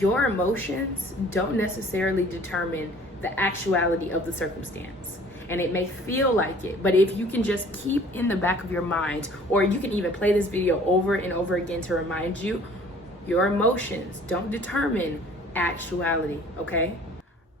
your emotions don't necessarily determine the actuality of the circumstance. And it may feel like it, but if you can just keep in the back of your mind, or you can even play this video over and over again to remind you, your emotions don't determine actuality, okay?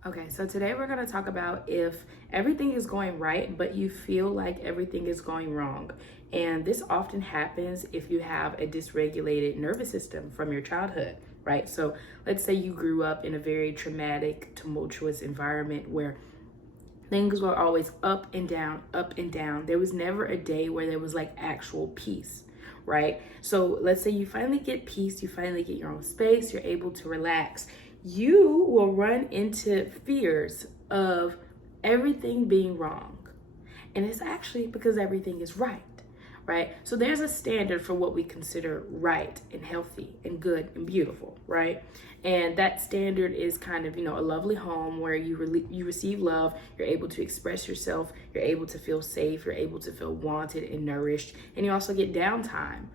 Okay, so today we're gonna talk about if everything is going right, but you feel like everything is going wrong. And this often happens if you have a dysregulated nervous system from your childhood, right? So let's say you grew up in a very traumatic, tumultuous environment where things were always up and down, up and down. There was never a day where there was like actual peace, right? So let's say you finally get peace, you finally get your own space, you're able to relax. You will run into fears of everything being wrong. And it's actually because everything is right, right? So there's a standard for what we consider right and healthy and good and beautiful, right? And that standard is kind of, a lovely home where you receive love, you're able to express yourself, you're able to feel safe, you're able to feel wanted and nourished, and you also get downtime.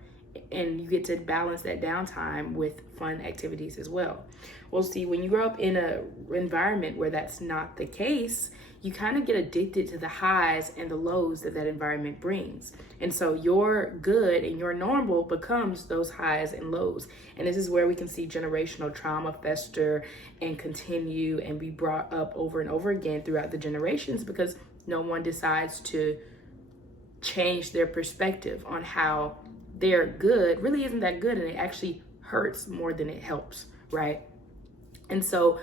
And you get to balance that downtime with fun activities as well. Well, see, when you grow up in an environment where that's not the case, you kind of get addicted to the highs and the lows that environment brings. And so your good and your normal becomes those highs and lows. And this is where we can see generational trauma fester and continue and be brought up over and over again throughout the generations, because no one decides to change their perspective on how their good really isn't that good, and it actually hurts more than it helps, right? And so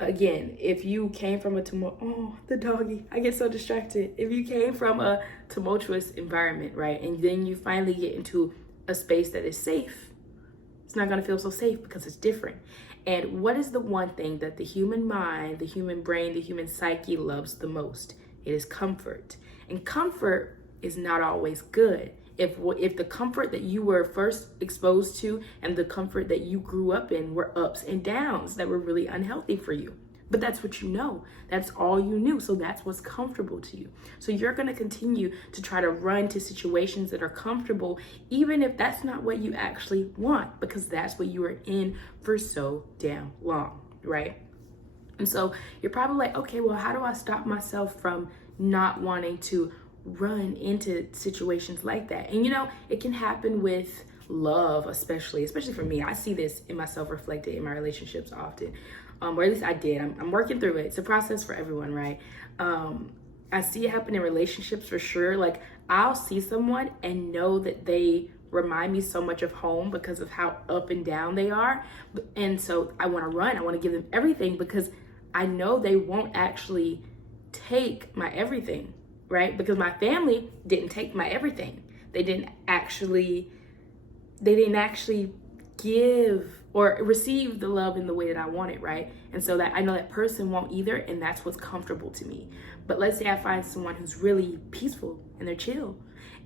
again, if you came from the doggy, I get so distracted. If you came from a tumultuous environment, right, and then you finally get into a space that is safe, it's not going to feel so safe because it's different. And what is the one thing that the human mind, the human brain, the human psyche loves the most? It is comfort. And comfort is not always good. If the comfort that you were first exposed to and the comfort that you grew up in were ups and downs that were really unhealthy for you. But that's what you know. That's all you knew. So that's what's comfortable to you. So you're going to continue to try to run to situations that are comfortable, even if that's not what you actually want, because that's what you were in for so damn long, right? And so you're probably like, okay, well, how do I stop myself from not wanting to run into situations like that? And it can happen with love, especially for me. I see this in myself reflected in my relationships often, or at least I did. I'm working through it. It's a process for everyone, right? I see it happen in relationships for sure. Like, I'll see someone and know that they remind me so much of home because of how up and down they are, and so I want to run. I want to give them everything because I know they won't actually take my everything, right? Because my family didn't take my everything. They didn't actually give or receive the love in the way that I wanted, right? And so that I know that person won't either, and that's what's comfortable to me. But let's say I find someone who's really peaceful and they're chill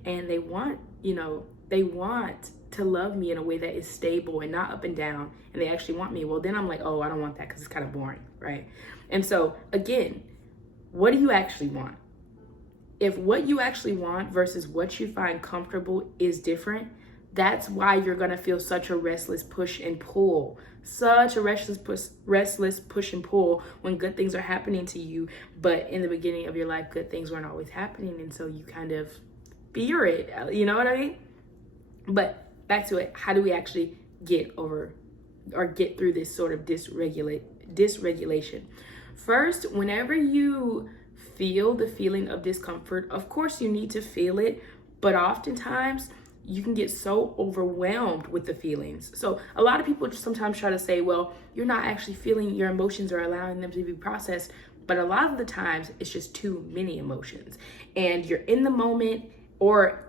and they want to love me in a way that is stable and not up and down, and they actually want me. Well, then I'm like, oh, I don't want that because it's kind of boring, right? And so again, what do you actually want? If what you actually want versus what you find comfortable is different, that's why you're going to feel such a restless push and pull. Such a restless push and pull when good things are happening to you, but in the beginning of your life, good things weren't always happening, and so you kind of fear it. You know what I mean? But back to it. How do we actually get over or get through this sort of dysregulation? First, whenever you feel the feeling of discomfort, of course you need to feel it, but oftentimes you can get so overwhelmed with the feelings. So a lot of people just sometimes try to say, well, you're not actually feeling your emotions or allowing them to be processed. But a lot of the times it's just too many emotions, and you're in the moment, or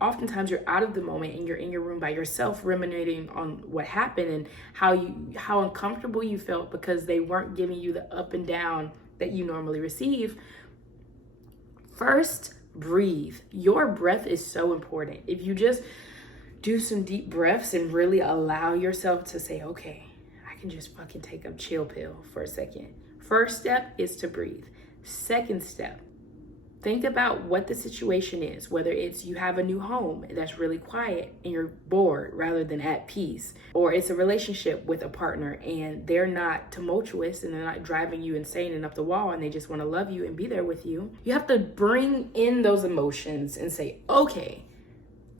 oftentimes you're out of the moment and you're in your room by yourself ruminating on what happened and how uncomfortable you felt because they weren't giving you the up and down that you normally receive. First, breathe. Your breath is so important. If you just do some deep breaths and really allow yourself to say, okay, I can just fucking take a chill pill for a second. First step is to breathe. Second step, Think about what the situation is, whether it's you have a new home that's really quiet and you're bored rather than at peace, or it's a relationship with a partner and they're not tumultuous and they're not driving you insane and up the wall and they just want to love you and be there with you. You have to bring in those emotions and say, okay,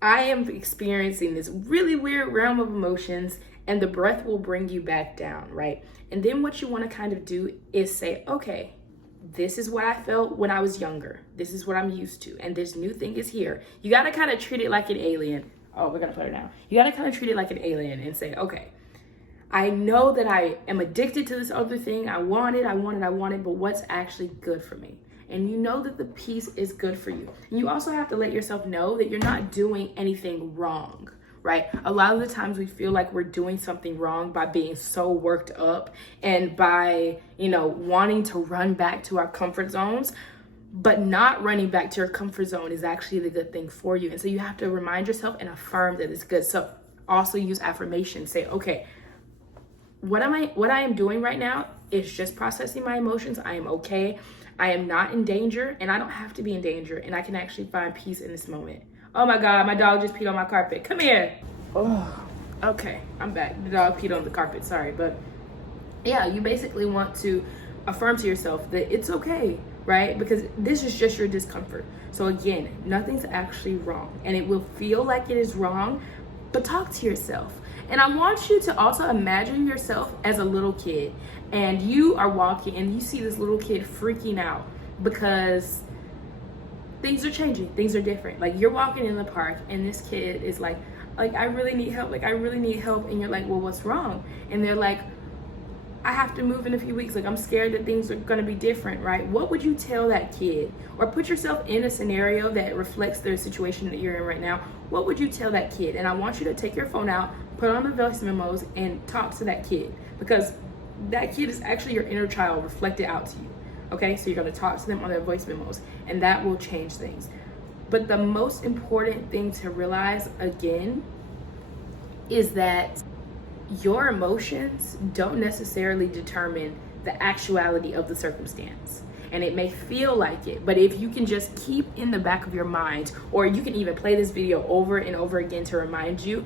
I am experiencing this really weird realm of emotions, and the breath will bring you back down, right? And then what you want to kind of do is say, okay, this is what I felt when I was younger. This is what I'm used to. And this new thing is here. You got to kind of treat it like an alien. Oh, we're going to put her down. You got to kind of treat it like an alien and say, okay, I know that I am addicted to this other thing. I want it, but what's actually good for me? And you know that the peace is good for you. And you also have to let yourself know that you're not doing anything wrong, right? A lot of the times we feel like we're doing something wrong by being so worked up and by, wanting to run back to our comfort zones, but not running back to your comfort zone is actually the good thing for you. And so you have to remind yourself and affirm that it's good. So also use affirmation. Say, okay, what I am doing right now is just processing my emotions. I am okay. I am not in danger, and I don't have to be in danger, and I can actually find peace in this moment. Oh my God, my dog just peed on my carpet. Come here. Oh, okay, I'm back. The dog peed on the carpet, sorry. But yeah, you basically want to affirm to yourself that it's okay, right? Because this is just your discomfort. So again, nothing's actually wrong, and it will feel like it is wrong, but talk to yourself. And I want you to also imagine yourself as a little kid, and you are walking and you see this little kid freaking out because things are changing, things are different. Like you're walking in the park and this kid is like I really need help, and you're like, well, what's wrong? And they're like, I have to move in a few weeks, I'm scared that things are gonna be different, right? What would you tell that kid? Or put yourself in a scenario that reflects the situation that you're in right now. What would you tell that kid? And I want you to take your phone out, put on the voice memos, and talk to that kid, because that kid is actually your inner child reflected out to you. Okay, so you're gonna talk to them on their voice memos, and that will change things. But the most important thing to realize again is that your emotions don't necessarily determine the actuality of the circumstance. And it may feel like it, but if you can just keep in the back of your mind, or you can even play this video over and over again to remind you,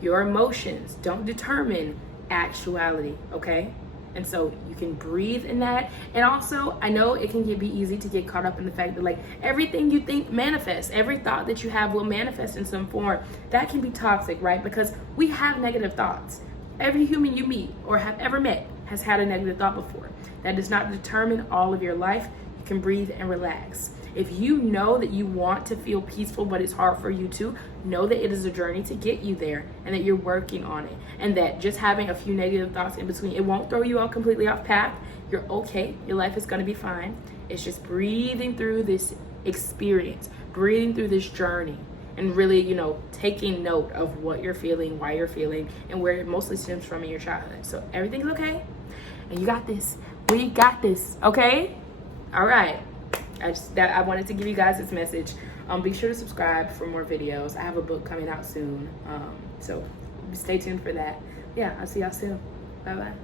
your emotions don't determine actuality, okay? And so you can breathe in that. And also, I know it can be easy to get caught up in the fact that everything you think manifests, every thought that you have will manifest in some form. That can be toxic, right? Because we have negative thoughts. Every human you meet or have ever met has had a negative thought before. That does not determine all of your life. You can breathe and relax. If you know that you want to feel peaceful, but it's hard for you to, know that it is a journey to get you there, and that you're working on it, and that just having a few negative thoughts in between, it won't throw you all completely off path. You're okay. Your life is going to be fine. It's just breathing through this experience, breathing through this journey, and really, taking note of what you're feeling, why you're feeling, and where it mostly stems from in your childhood. So everything's okay, and you got this. We got this, okay? All right. I wanted to give you guys this message. Be sure to subscribe for more videos. I have a book coming out soon, so stay tuned for that. Yeah, I'll see y'all soon. Bye-bye.